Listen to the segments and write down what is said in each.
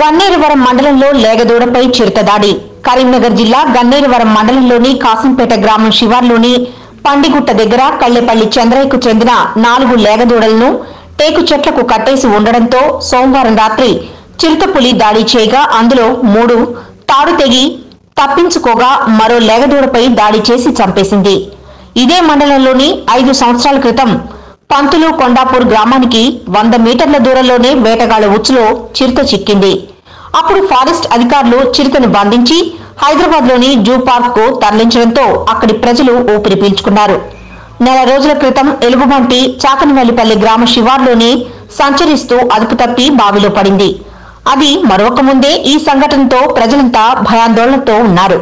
గన్నేరువరం మండలంలో లేగదూడపై చిరుతదాడి కరీంనగర్ జిల్లా గన్నేరువరం మండలంలోని కాసంపేట గ్రామం శివార్లోని పండిగుట్ట దగ్గర కళ్ళెపల్లి చంద్రయ్యకు చెందిన నాలుగు లేగదూడలను టేకు చెట్లకు కట్టేసి ఉండడంతో సోమవారం రాత్రి చిరుతపులి దాడి చేయగా అందులో మూడు తాడు తెగి తప్పించుకోగా మరో లేగదూడపై దాడి చేసి చంపేసింది. ఇదే మండలంలోని ఐదు సంవత్సరాల క్రితం పంతులు కొండాపూర్ గ్రామానికి వంద మీటర్ల దూరంలోనే వేటగాళ్ళ ఉచ్చులో చిరుత చిక్కింది. అప్పుడు ఫారెస్ట్ అధికారులు చిరుతను బంధించి హైదరాబాద్లోని జూ పార్క్కు తరలించడంతో అక్కడి ప్రజలు ఊపిరి పీల్చుకున్నారు. నెల రోజుల క్రితం ఎలుగుబంటి చాకనివల్లిపల్లి గ్రామ శివార్లోని సంచరిస్తూ అదుపు తప్పి బావిలో పడింది. అది మరొక ముందే ఈ సంఘటనతో ప్రజలంతా భయాందోళనతో ఉన్నారు.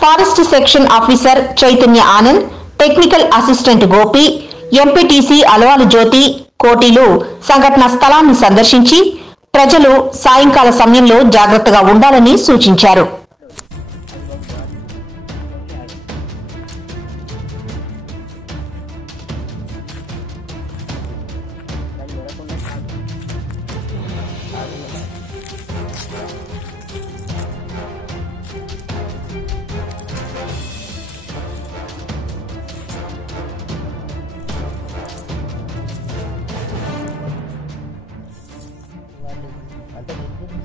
Forest section officer Chaitanya Anand technical assistant Gopi MPTC అలవాలు Jyothi కోటీలు సంఘటన స్థలాన్ని సందర్శించి ప్రజలు సాయంకాల సమయంలో జాగ్రత్తగా ఉండాలని సూచించారు.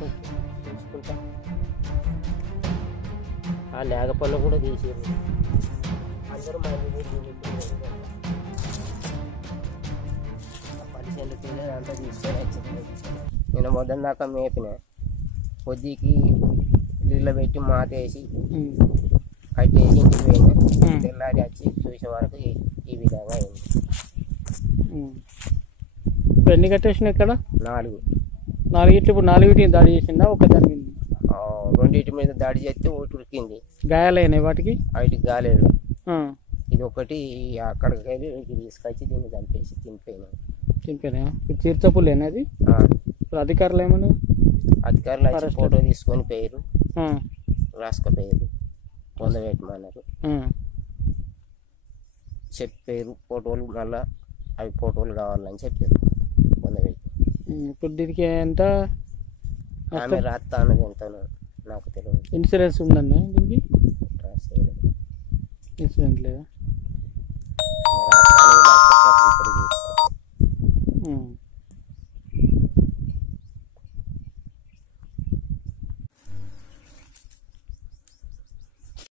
చూసుకుంటా ఆ లేకపోయినా కూడా తీసారు అందరూ మా తెలియదు అంతా తీసుకొని వచ్చింది నేను మొదటి దాకా మేపిన. పొద్దుకి నీళ్ళు పెట్టి మాతేసి కట్టేసి ఇంటికి పోయినా. తెల్లారి వచ్చి చూసే వరకు ఈ- విధంగా అయింది. ఎన్ని కట్టేసిన ఇక్కడ? నాలుగు. నాలుగిట్లు ఇప్పుడు నాలుగిటిని దాడి చేసిందా ఒక దాని మీద రెండింటి మీద దాడి చేస్తే ఒకటి ఉరికింది. గాయాలైనాయి వాటికి? వాటికి గాలేదు. ఇది ఒకటి అక్కడికి వెళ్ళి తీసుకొచ్చి దీన్ని చంపేసి తినిపోయినాం. ఇప్పుడు తీర్థపులేనా అది? ఇప్పుడు అధికారులు ఏమన్నారు అధికారులు వచ్చి. ఫోటో తీసుకొని పోయారు రాసుకపోయారు పొందబెట్టమన్నారు చెప్పారు ఫోటోలు మళ్ళా అవి ఫోటోలు కావాలని చెప్పారు. ఇప్పుడు దీనికి ఎంత? ఆమె రాస్తా అన్నది ఎంతనో నాకు తెలియదు ఇన్సూరెన్స్ ఉందండి దీనికి. ఇన్సూరెన్స్ లేదా?